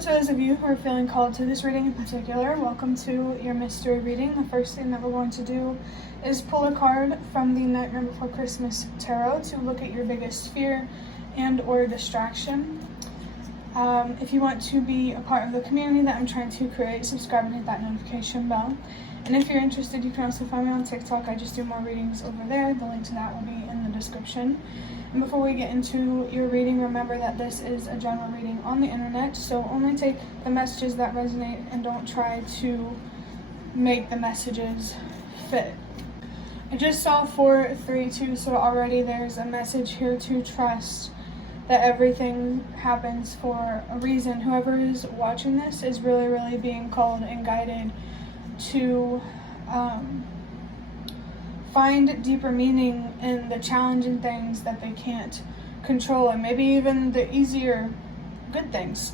to those of you who are feeling called to this reading in particular, welcome to your mystery reading. The first thing that we're going to do is pull a card from the Nightmare Before Christmas Tarot to look at your biggest fear and or distraction. If you want to be a part of the community that I'm trying to create, subscribe and hit that notification bell. And if you're interested, you can also find me on TikTok. I just do more readings over there. The link to that will be in the description. And before we get into your reading, remember that this is a general reading on the internet, so only take the messages that resonate and don't try to make the messages fit. I just saw 432, so already there's a message here to trust that everything happens for a reason. Whoever is watching this is really being called and guided to find deeper meaning in the challenging things that they can't control, and maybe even the easier good things.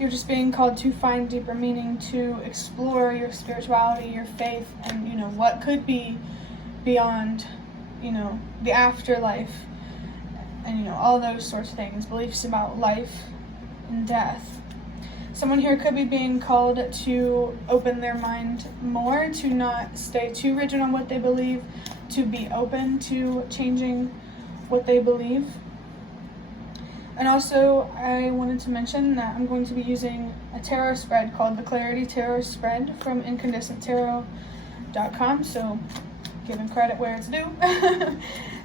You're just being called to find deeper meaning, to explore your spirituality, your faith, and what could be beyond the afterlife, and all those sorts of things, beliefs about life and death. Someone here could be being called to open their mind more, to not stay too rigid on what they believe, to be open to changing what they believe. And also, I wanted to mention that I'm going to be using a tarot spread called the Clarity Tarot Spread from incandescenttarot.com, so giving credit where it's due.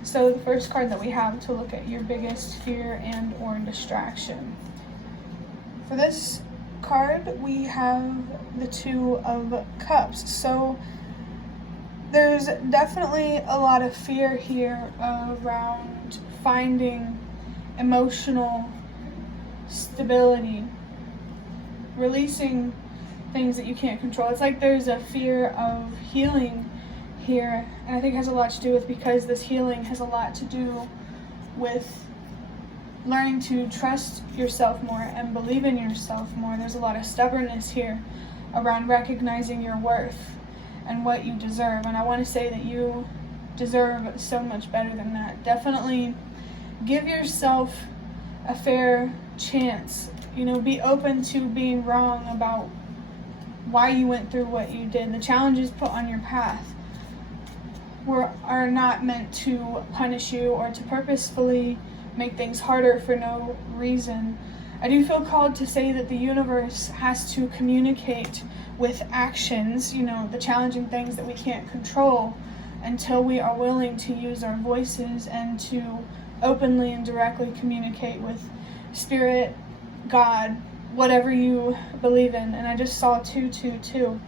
So the first card that we have to look at your biggest fear and or distraction. For this card, we have the Two of Cups. So there's definitely a lot of fear here around finding emotional stability, releasing things that you can't control. It's like there's a fear of healing here, and I think it has a lot to do with, because this healing has a lot to do with learning to trust yourself more and believe in yourself more. There's a lot of stubbornness here around recognizing your worth and what you deserve, and I want to say that you deserve so much better than that. Definitely give yourself a fair chance. Be open to being wrong about why you went through what you did. The challenges put on your path are not meant to punish you or to purposefully make things harder for no reason. I do feel called to say that the universe has to communicate with actions, the challenging things that we can't control, until we are willing to use our voices and to openly and directly communicate with Spirit, God, whatever you believe in. And I just saw 222.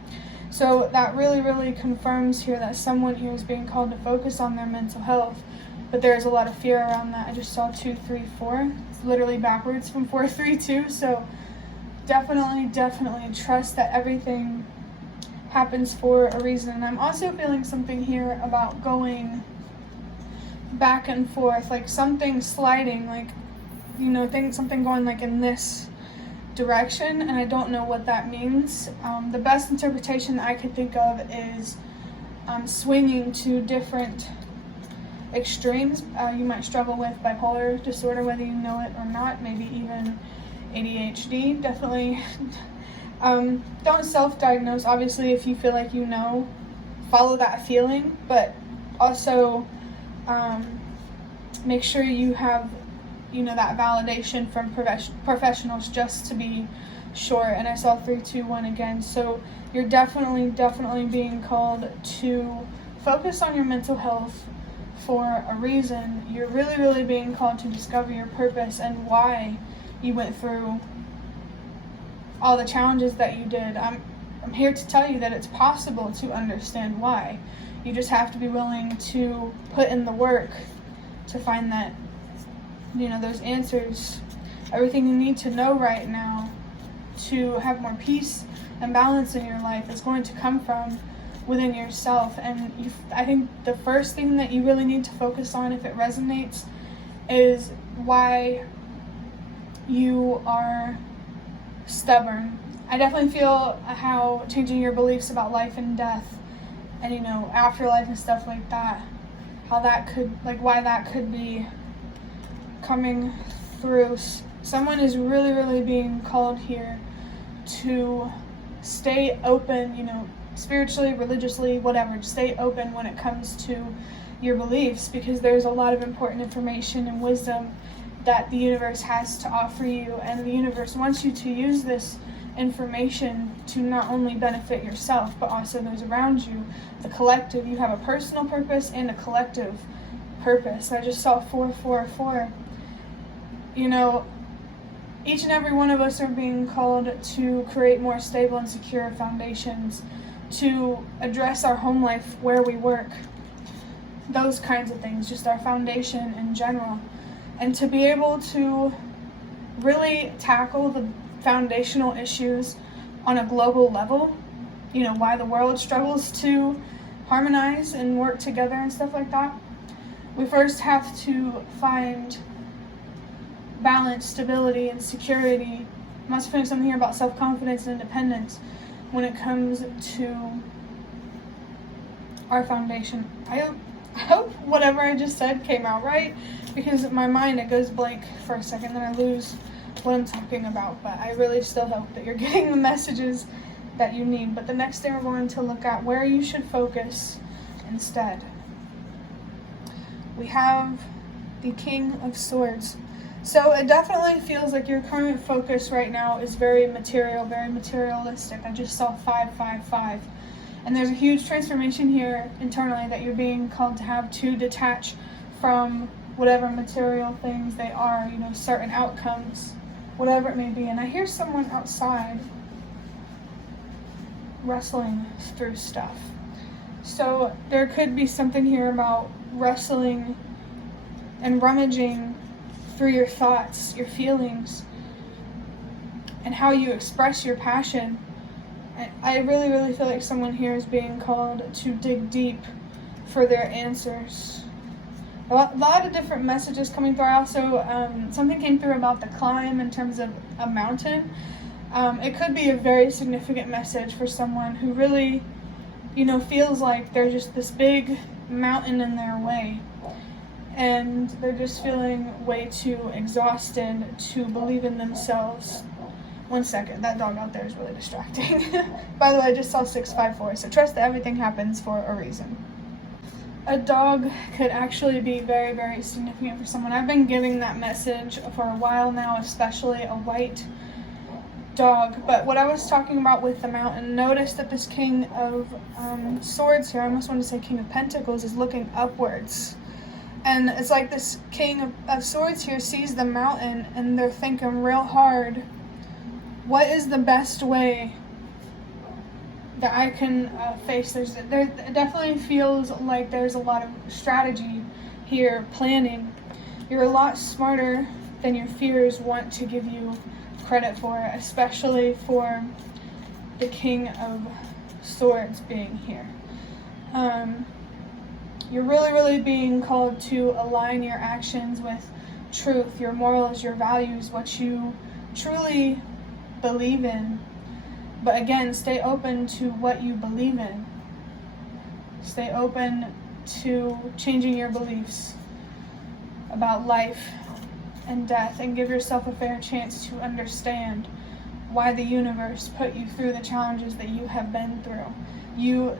So that really confirms here that someone here is being called to focus on their mental health, but there's a lot of fear around that. I just saw 234. It's literally backwards from 432. So definitely trust that everything happens for a reason. And I'm also feeling something here about going back and forth, like something sliding, like something going like in this direction, and I don't know what that means. The best interpretation I could think of is swinging to different extremes. You might struggle with bipolar disorder, whether you know it or not, maybe even ADHD. Definitely don't self-diagnose. Obviously, if you feel like follow that feeling, but also make sure you have that validation from professionals, just to be sure. And I saw 321 again. So you're definitely being called to focus on your mental health for a reason. You're really being called to discover your purpose and why you went through all the challenges that you did. I'm here to tell you that it's possible to understand why. You just have to be willing to put in the work to find that those answers, everything you need to know right now to have more peace and balance in your life is going to come from within yourself. And I think the first thing that you really need to focus on, if it resonates, is why you are stubborn. I definitely feel how changing your beliefs about life and death and afterlife and stuff like that, how that could, why that could be coming through Someone is really, really being called here to stay open, spiritually, religiously, whatever. Just stay open when it comes to your beliefs, because there's a lot of important information and wisdom that the universe has to offer you, and the universe wants you to use this information to not only benefit yourself but also those around you, the collective. You have a personal purpose and a collective purpose. I just saw 444. Each and every one of us are being called to create more stable and secure foundations, to address our home life, where we work, those kinds of things, just our foundation in general, and to be able to really tackle the foundational issues on a global level, why the world struggles to harmonize and work together and stuff like that. We first have to find balance, stability, and security. I'm also find something here about self-confidence and independence when it comes to our foundation. I hope whatever I just said came out right, because in my mind it goes blank for a second, then I lose what I'm talking about. But I really still hope that you're getting the messages that you need. But the next thing we're going to look at where you should focus instead. We have the King of Swords. So it definitely feels like your current focus right now is very material, very materialistic. I just saw 555. And there's a huge transformation here internally that you're being called to have, to detach from whatever material things they are, certain outcomes, whatever it may be. And I hear someone outside wrestling through stuff. So there could be something here about wrestling and rummaging through your thoughts, your feelings, and how you express your passion. I really, really feel like someone here is being called to dig deep for their answers. A lot of different messages coming through. Also, something came through about the climb in terms of a mountain. It could be a very significant message for someone who really, feels like there's just this big mountain in their way. And they're just feeling way too exhausted to believe in themselves. One second, that dog out there is really distracting. By the way, I just saw 654, so trust that everything happens for a reason. A dog could actually be very, very significant for someone. I've been giving that message for a while now, especially a white dog. But what I was talking about with the mountain, notice that this King of Swords here, I almost want to say King of Pentacles, is looking upwards. And it's like this King of Swords here sees the mountain and they're thinking real hard, what is the best way that I can face this? There definitely feels like there's a lot of strategy here, planning. You're a lot smarter than your fears want to give you credit for, especially for the King of Swords being here. You're really, really being called to align your actions with truth, your morals, your values, what you truly believe in. But again, stay open to what you believe in. Stay open to changing your beliefs about life and death, and give yourself a fair chance to understand why the universe put you through the challenges that you have been through.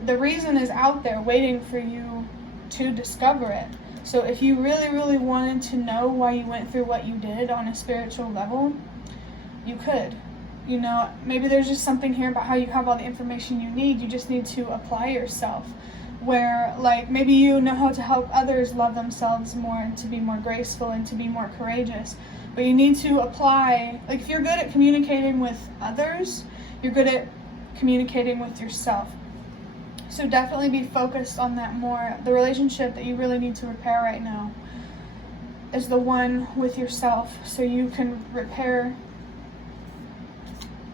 The reason is out there waiting for you to discover it. So if you really, really wanted to know why you went through what you did on a spiritual level, you could. Maybe there's just something here about how you have all the information you need. You just need to apply yourself. Where, maybe you know how to help others love themselves more and to be more graceful and to be more courageous. But you need to apply, if you're good at communicating with others, you're good at communicating with yourself. So definitely be focused on that more. The relationship that you really need to repair right now is the one with yourself, so you can repair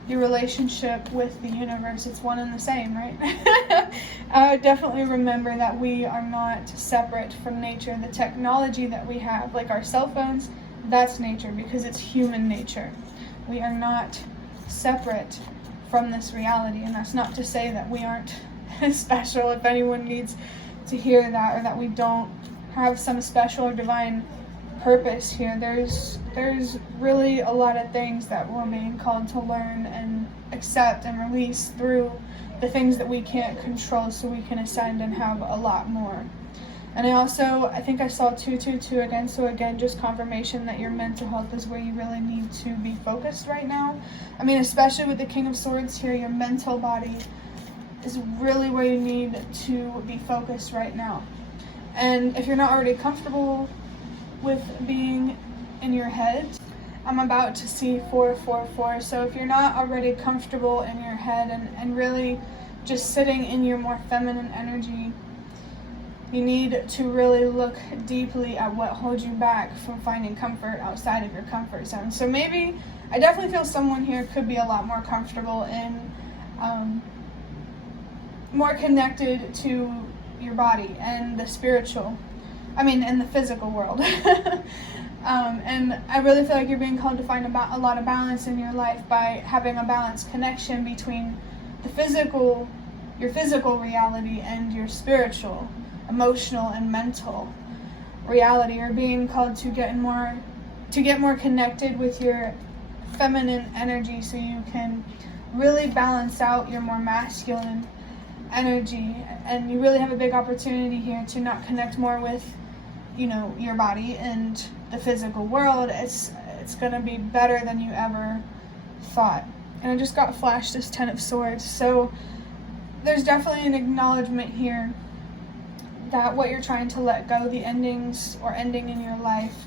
your relationship with the universe. It's one and the same, right? Definitely remember that we are not separate from nature. The technology that we have, like our cell phones, that's nature, because it's human nature. We are not separate from this reality, and that's not to say that we aren't special. If anyone needs to hear that, or that we don't have some special or divine purpose here. There's really a lot of things that we're being called to learn and accept and release through the things that we can't control, so we can ascend and have a lot more. And I think I saw 222 again, so again, just confirmation that your mental health is where you really need to be focused right now. I mean, especially with the King of Swords here, your mental body is really where you need to be focused right now. And if you're not already comfortable with being in your head, I'm about to see 444. So if you're not already comfortable in your head and really just sitting in your more feminine energy, you need to really look deeply at what holds you back from finding comfort outside of your comfort zone. So maybe, I definitely feel someone here could be a lot more comfortable and more connected to your body and the spiritual, and the physical world. And I really feel like you're being called to find a lot of balance in your life by having a balanced connection between your physical reality and your spiritual, emotional, and mental reality. You're being called to get more connected with your feminine energy, so you can really balance out your more masculine energy. And you really have a big opportunity here to not connect more with your body and the physical world. It's gonna be better than you ever thought. And I just got flashed this 10 of Swords, so there's definitely an acknowledgement here that what you're trying to let go, the endings or ending in your life,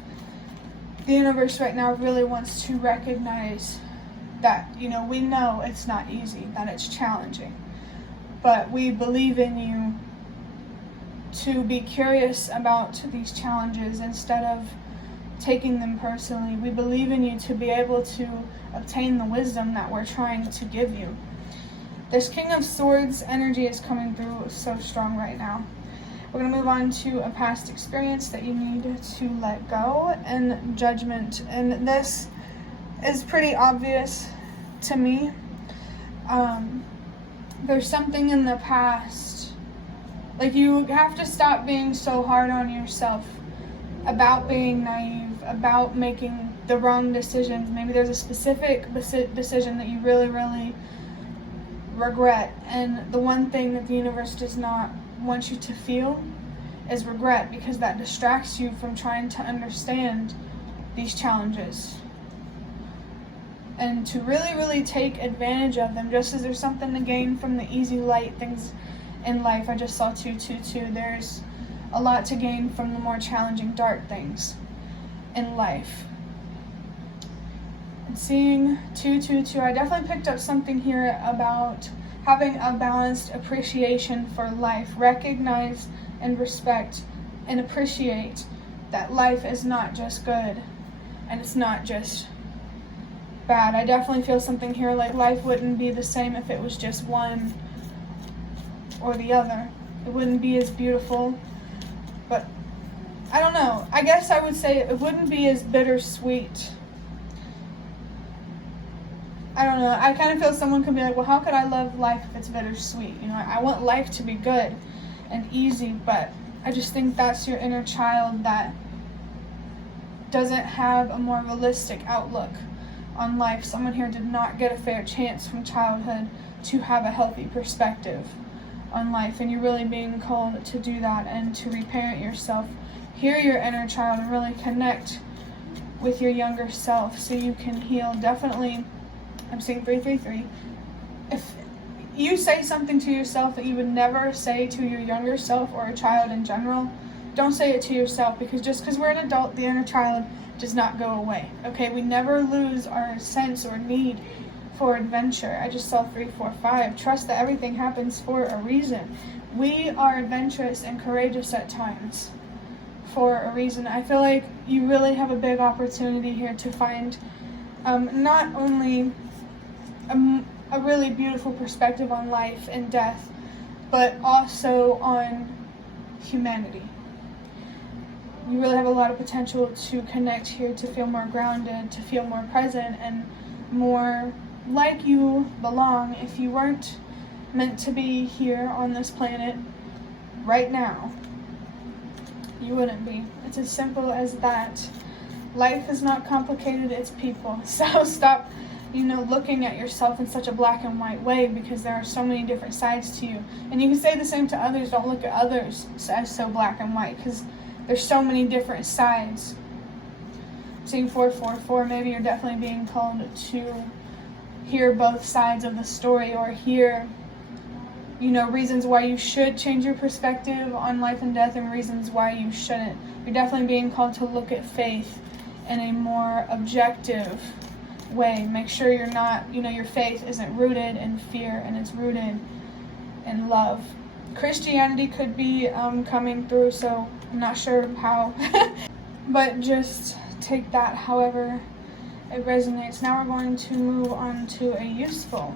the universe right now really wants to recognize that, we know it's not easy, that it's challenging, but we believe in you to be curious about these challenges instead of taking them personally. We believe in you to be able to obtain the wisdom that we're trying to give you. This King of Swords energy is coming through so strong right now. We're going to move on to a past experience that you need to let go, and Judgment. And this is pretty obvious to me. There's something in the past. Like, you have to stop being so hard on yourself about being naive, about making the wrong decisions. Maybe there's a specific decision that you really, really regret. And the one thing that the universe does not want you to feel is regret, because that distracts you from trying to understand these challenges and to really, really take advantage of them. Just as there's something to gain from the easy, light things in life. I just saw 222. There's a lot to gain from the more challenging, dark things in life. And seeing 222, I definitely picked up something here about having a balanced appreciation for life. Recognize and respect and appreciate that life is not just good and it's not just bad. I definitely feel something here like life wouldn't be the same if it was just one or the other. It wouldn't be as beautiful, but I don't know. I guess I would say it wouldn't be as bittersweet. I don't know. I kind of feel someone could be like, well, how could I love life if it's bittersweet? I want life to be good and easy, but I just think that's your inner child that doesn't have a more realistic outlook on life. Someone here did not get a fair chance from childhood to have a healthy perspective on life, and you're really being called to do that and to reparent yourself, hear your inner child, and really connect with your younger self so you can heal. Definitely, I'm seeing 333. If you say something to yourself that you would never say to your younger self or a child in general, don't say it to yourself, because just because we're an adult, the inner child does not go away. Okay, we never lose our sense or need for adventure. I just saw 345. Trust that everything happens for a reason. We are adventurous and courageous at times for a reason. I feel like you really have a big opportunity here to find not only a really beautiful perspective on life and death, but also on humanity. You really have a lot of potential to connect here, to feel more grounded, to feel more present, and more like you belong. If you weren't meant to be here on this planet right now, you wouldn't be. It's as simple as that. Life is not complicated, it's people. So stop, looking at yourself in such a black and white way, because there are so many different sides to you. And you can say the same to others. Don't look at others as so black and white, because there's so many different sides. Seeing 444, maybe you're definitely being called to hear both sides of the story, or hear, reasons why you should change your perspective on life and death, and reasons why you shouldn't. You're definitely being called to look at faith in a more objective way. Make sure you're not, your faith isn't rooted in fear, and it's rooted in love. Christianity could be coming through, so I'm not sure how, but just take that however it resonates. Now we're going to move on to a useful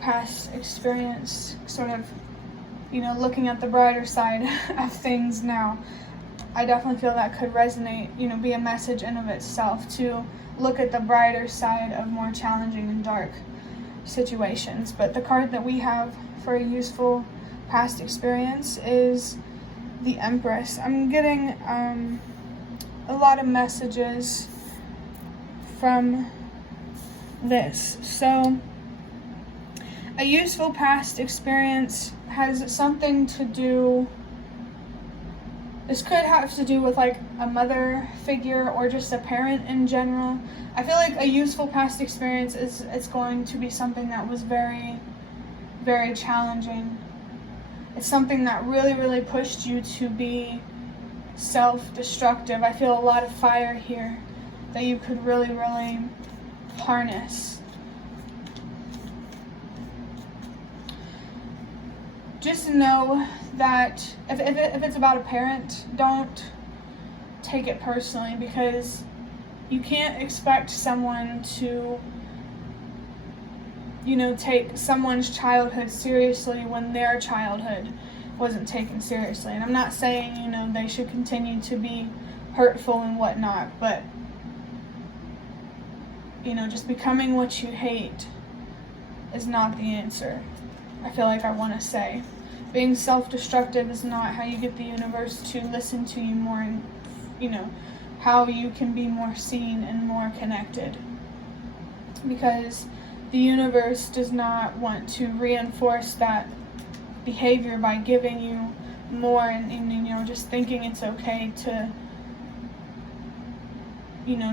past experience, sort of, looking at the brighter side of things now. I definitely feel that could resonate, be a message in of itself, to look at the brighter side of more challenging and dark situations. But the card that we have for a useful past experience is the Empress. I'm getting a lot of messages from this. So a useful past experience has something to do, this could have to do with like a mother figure, or just a parent in general. I feel like a useful past experience it's going to be something that was very, very challenging. It's something that really, really pushed you to be self-destructive. I feel a lot of fire here that you could really, really harness. Just know that if it's about a parent, don't take it personally, because you can't expect someone to, take someone's childhood seriously when their childhood wasn't taken seriously. And I'm not saying, they should continue to be hurtful and whatnot, but, just becoming what you hate is not the answer. I feel like I want to say. Being self-destructive is not how you get the universe to listen to you more, and, how you can be more seen and more connected. Because the universe does not want to reinforce that behavior by giving you more, and just thinking it's okay to,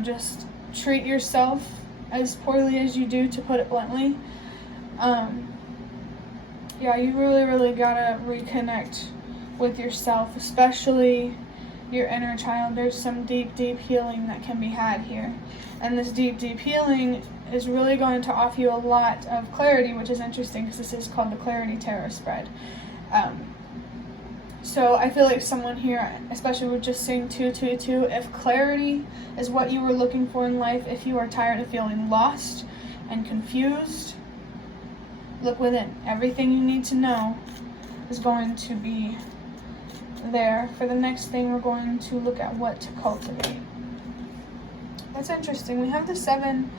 just treat yourself as poorly as you do, to put it bluntly. Yeah, you really, really gotta reconnect with yourself, especially your inner child. There's some deep, deep healing that can be had here. And this deep, deep healing is really going to offer you a lot of clarity, which is interesting because this is called the Clarity Tarot spread. So I feel like someone here, especially with just seeing 222, if clarity is what you were looking for in life, if you are tired of feeling lost and confused, look within. Everything you need to know is going to be there. For the next thing, we're going to look at what to cultivate. That's interesting. We have the 7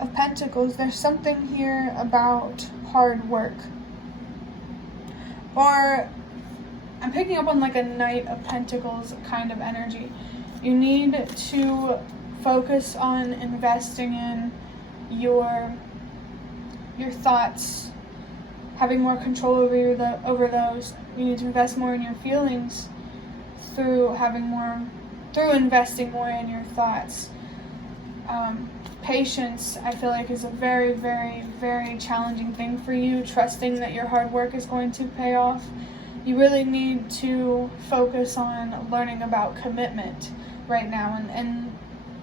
of Pentacles. There's something here about hard work. Or I'm picking up on like a Knight of Pentacles kind of energy. You need to focus on investing in your thoughts, having more control over those. You need to invest more in your feelings through investing more in your thoughts. Patience, I feel like, is a very, very, very challenging thing for you. Trusting that your hard work is going to pay off. You really need to focus on learning about commitment right now. And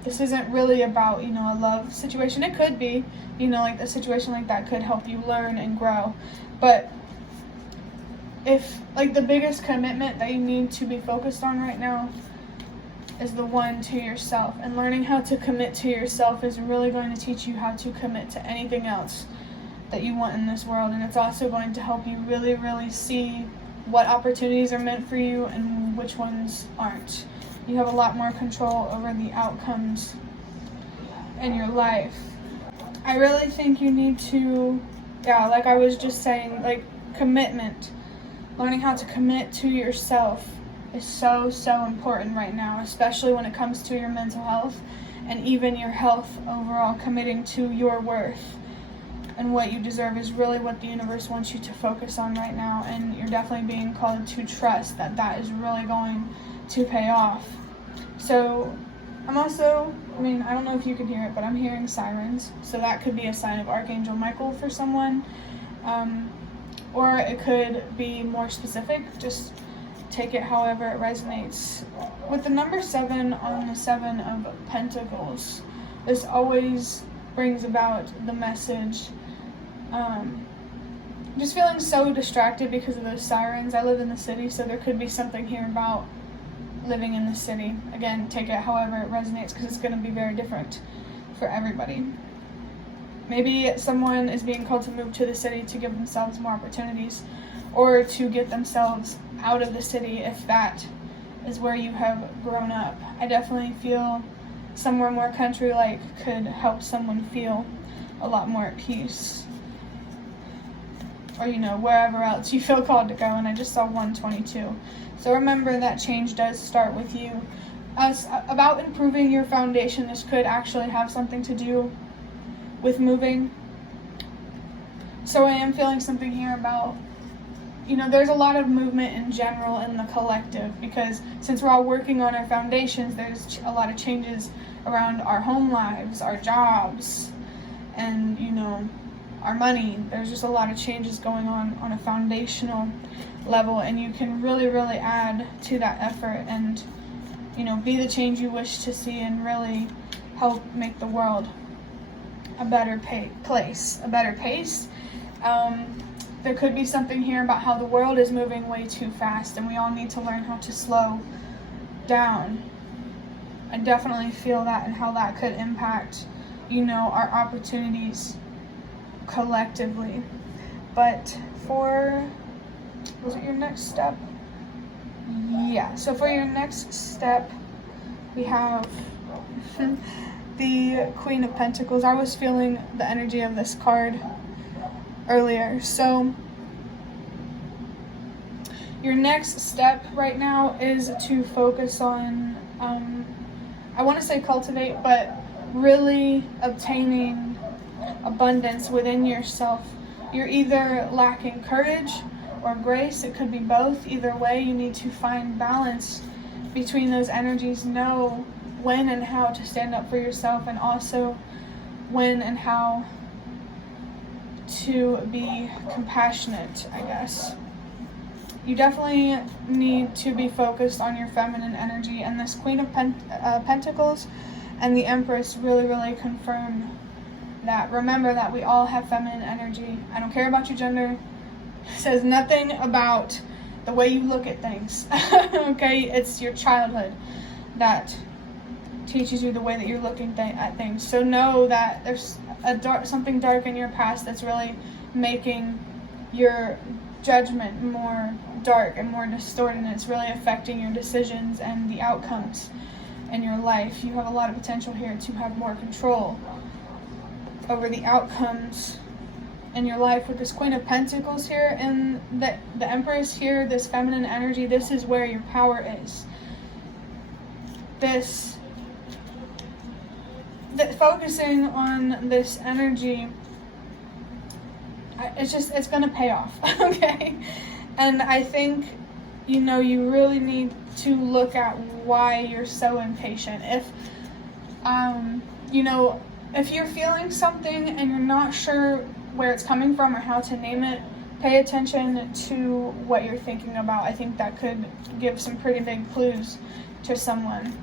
this isn't really about, a love situation. It could be, like a situation like that could help you learn and grow. But if, like, the biggest commitment that you need to be focused on right now is the one to yourself. And learning how to commit to yourself is really going to teach you how to commit to anything else that you want in this world. And it's also going to help you really, really see what opportunities are meant for you and which ones aren't. You have a lot more control over the outcomes in your life. I really think you need to, like I was just saying, like commitment. Learning how to commit to yourself is so, so important right now, especially when it comes to your mental health and even your health overall. Committing to your worth and what you deserve is really what the universe wants you to focus on right now, and you're definitely being called to trust that that is really going to pay off. So I'm also, I don't know if you can hear it, but I'm hearing sirens, so that could be a sign of Archangel Michael for someone, or it could be more specific. Just take it however it resonates. With the number 7 on the 7 of Pentacles, this always brings about the message. Just feeling so distracted because of those sirens. I live in the city, so there could be something here about living in the city. Again, take it however it resonates, because it's going to be very different for everybody. Maybe someone is being called to move to the city to give themselves more opportunities, or to get themselves out of the city if that is where you have grown up. I definitely feel somewhere more country-like could help someone feel a lot more at peace. Or, wherever else you feel called to go. And I just saw 122. So remember that change does start with you. About improving your foundation, this could actually have something to do with moving. So I am feeling something here about, there's a lot of movement in general in the collective, because since we're all working on our foundations, there's a lot of changes around our home lives, our jobs, and, our money. There's just a lot of changes going on a foundational level, and you can really, really add to that effort and, be the change you wish to see and really help make the world a better place, a better pace. There could be something here about how the world is moving way too fast, and we all need to learn how to slow down. I definitely feel that, and how that could impact, our opportunities collectively. But was it your next step? Yeah, so for your next step, we have the Queen of Pentacles. I was feeling the energy of this card earlier. So your next step right now is to focus on, I want to say cultivate, but really obtaining abundance within yourself. You're either lacking courage or grace. It could be both. Either way, you need to find balance between those energies. Know when and how to stand up for yourself, and also when and how to be compassionate, I guess. You definitely need to be focused on your feminine energy, and this Queen of Pentacles and the Empress really, really confirm that. Remember that we all have feminine energy. I don't care about your gender. It says nothing about the way you look at things. Okay, it's your childhood that teaches you the way that you're looking at things. So know that there's something dark in your past that's really making your judgment more dark and more distorted, and it's really affecting your decisions and the outcomes in your life. You have a lot of potential here to have more control over the outcomes in your life with this Queen of Pentacles here and the Empress here, this feminine energy. This is where your power is. Focusing on this energy, it's going to pay off. Okay, and I think you really need to look at why you're so impatient. If you're feeling something and you're not sure where it's coming from or how to name it, pay attention to what you're thinking about. I think that could give some pretty big clues to someone.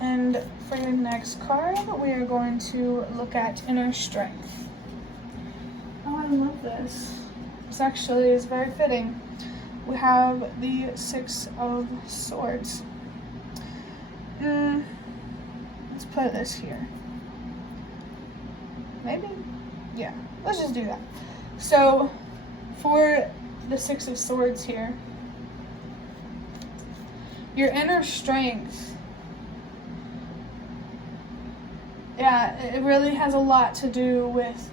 And for your next card, we are going to look at inner strength. Oh, I love this. This actually is very fitting. We have the Six of Swords. Let's put this here. Maybe? Yeah, let's just do that. So, for the Six of Swords here, your inner strength, it really has a lot to do with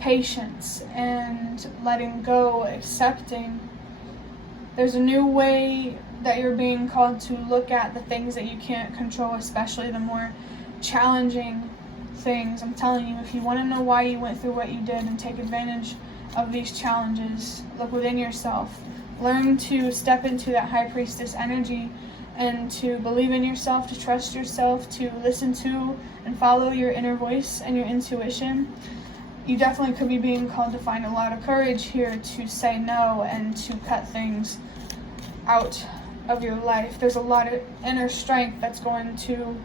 patience and letting go, accepting There's a new way that you're being called to look at the things that you can't control, especially the more challenging things. I'm telling you, if you want to know why you went through what you did and take advantage of these challenges, look within yourself. Learn to step into that high priestess energy and to believe in yourself, to trust yourself, to listen to and follow your inner voice and your intuition. You definitely could be being called to find a lot of courage here to say no and to cut things out of your life. There's a lot of inner strength that's going to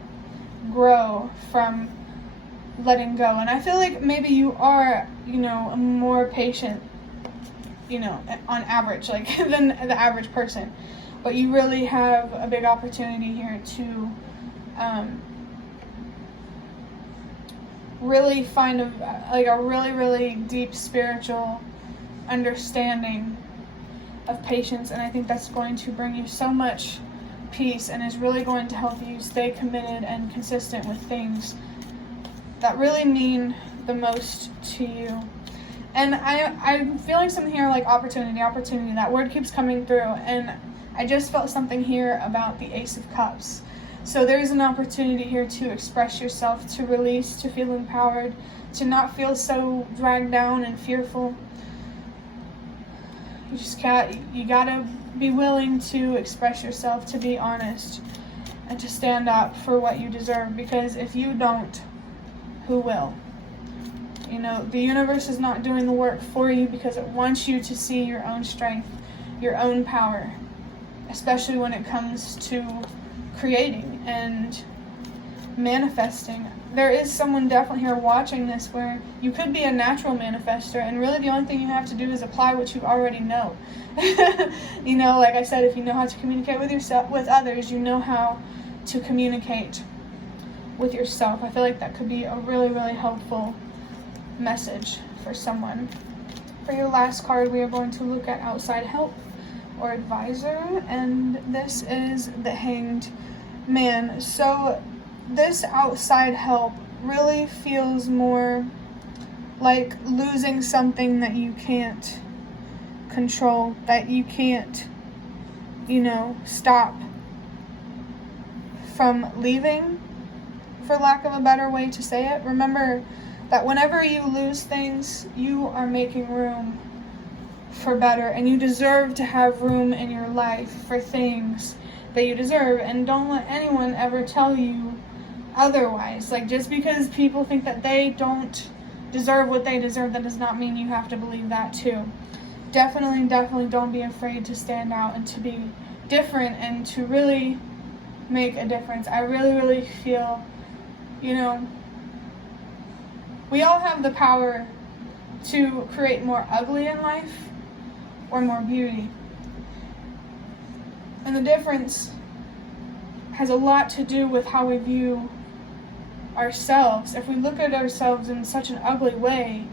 grow from letting go. And I feel like maybe you are, a more patient, on average, like than the average person. But you really have a big opportunity here to really find a really, really deep spiritual understanding of patience. And I think that's going to bring you so much peace and is really going to help you stay committed and consistent with things that really mean the most to you. And I'm feeling something here like opportunity. That word keeps coming through, and I just felt something here about the Ace of Cups. So there's an opportunity here to express yourself, to release, to feel empowered, to not feel so dragged down and fearful. You gotta be willing to express yourself, to be honest, and to stand up for what you deserve, because if you don't, who will? The universe is not doing the work for you because it wants you to see your own strength, your own power, especially when it comes to creating and manifesting. There is someone definitely here watching this where you could be a natural manifester, and really the only thing you have to do is apply what you already know. Like I said, if you know how to communicate with yourself, with others, you know how to communicate with yourself. I feel like that could be a really, really helpful message for someone. For your last card, we are going to look at outside help or advisor, and this is the Hanged Man. So this outside help really feels more like losing something that you can't control, that you can't, stop from leaving, for lack of a better way to say it. Remember that whenever you lose things, you are making room for better, and you deserve to have room in your life for things that you deserve. And don't let anyone ever tell you otherwise. Like, just because people think that they don't deserve what they deserve, that does not mean you have to believe that too. Definitely don't be afraid to stand out and to be different and to really make a difference. I really, really feel, we all have the power to create more ugly in life or more beauty. And the difference has a lot to do with how we view ourselves. If we look at ourselves in such an ugly way,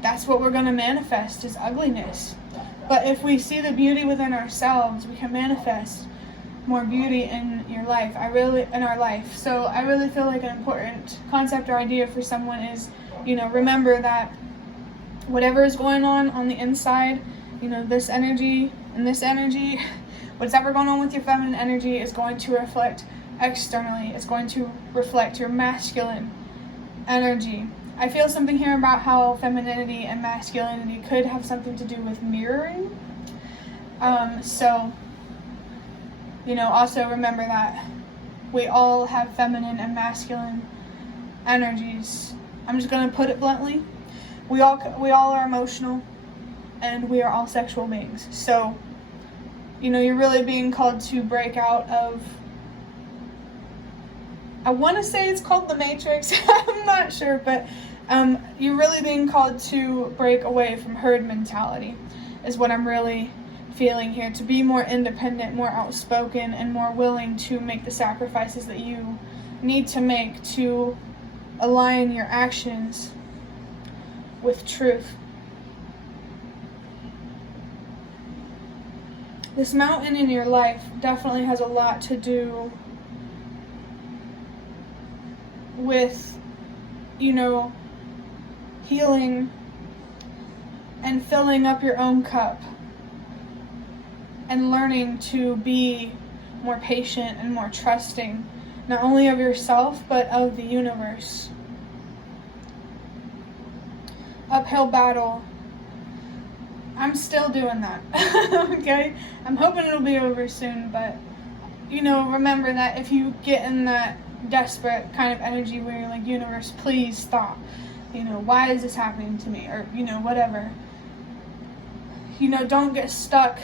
that's what we're going to manifest, is ugliness. But if we see the beauty within ourselves, we can manifest more beauty in our life. So I really feel like an important concept or idea for someone is, remember that whatever is going on the inside, this energy and this energy, whatever going on with your feminine energy is going to reflect externally. It's going to reflect your masculine energy. I feel something here about how femininity and masculinity could have something to do with mirroring. Also remember that we all have feminine and masculine energies. I'm just going to put it bluntly. We all are emotional, and we are all sexual beings. So, you're really being called to break out of, I want to say it's called the Matrix. I'm not sure, but you're really being called to break away from herd mentality is what I'm really feeling here, to be more independent, more outspoken, and more willing to make the sacrifices that you need to make to align your actions with truth. This mountain in your life definitely has a lot to do with, healing and filling up your own cup and learning to be more patient and more trusting, not only of yourself, but of the universe. Uphill battle. I'm still doing that. Okay? I'm hoping it'll be over soon, but remember that if you get in that desperate kind of energy where you're like, universe, please stop. Why is this happening to me? Or, whatever. Don't get stuck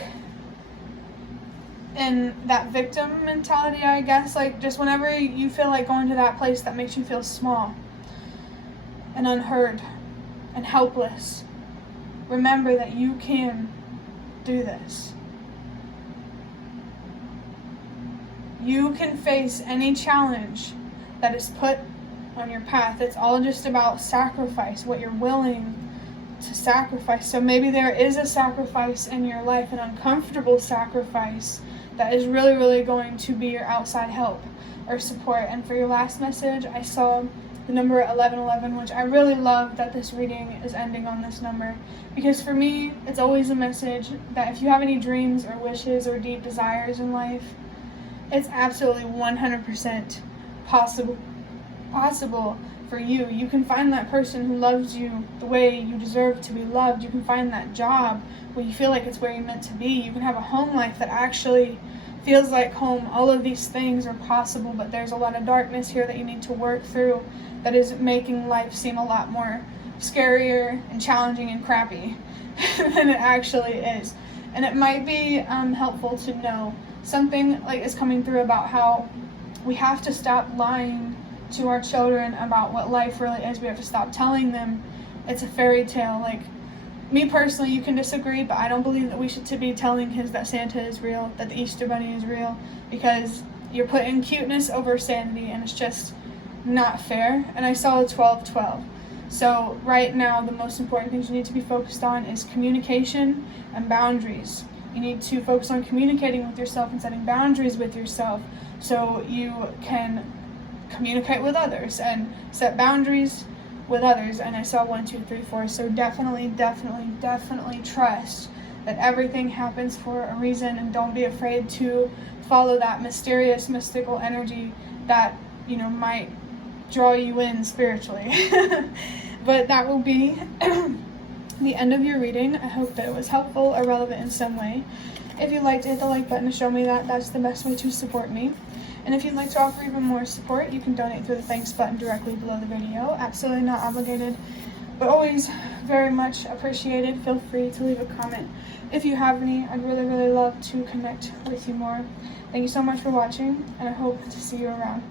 in that victim mentality, I guess. Like, just whenever you feel like going to that place that makes you feel small and unheard and helpless, remember that you can do this. You can face any challenge that is put on your path. It's all just about sacrifice, what you're willing to sacrifice. So maybe there is a sacrifice in your life, an uncomfortable sacrifice that is really, really going to be your outside help or support. And for your last message, I saw the number 1111, which I really love that this reading is ending on this number, because for me, it's always a message that if you have any dreams or wishes or deep desires in life, it's absolutely 100% possible for you. You can find that person who loves you the way you deserve to be loved. You can find that job where you feel like it's where you're meant to be. You can have a home life that actually feels like home. All of these things are possible, but there's a lot of darkness here that you need to work through that is making life seem a lot more scarier and challenging and crappy than it actually is. And it might be helpful to know something like is coming through about how we have to stop lying to our children about what life really is. We have to stop telling them it's a fairy tale. Like, me personally, you can disagree, but I don't believe that we should be telling kids that Santa is real, that the Easter Bunny is real, because you're putting cuteness over sanity, and it's just not fair. And I saw a 12-12. So right now, the most important things you need to be focused on is communication and boundaries. You need to focus on communicating with yourself and setting boundaries with yourself so you can communicate with others and set boundaries with others. And I saw 1, 2, 3, 4. So definitely trust that everything happens for a reason, and don't be afraid to follow that mysterious, mystical energy that might draw you in spiritually. But that will be the end of your reading. I hope that it was helpful or relevant in some way. If you'd like to hit the like button to show me that, that's the best way to support me. And if you'd like to offer even more support, you can donate through the thanks button directly below the video. Absolutely not obligated, but always very much appreciated. Feel free to leave a comment if you have any. I'd really, really love to connect with you more. Thank you so much for watching, and I hope to see you around.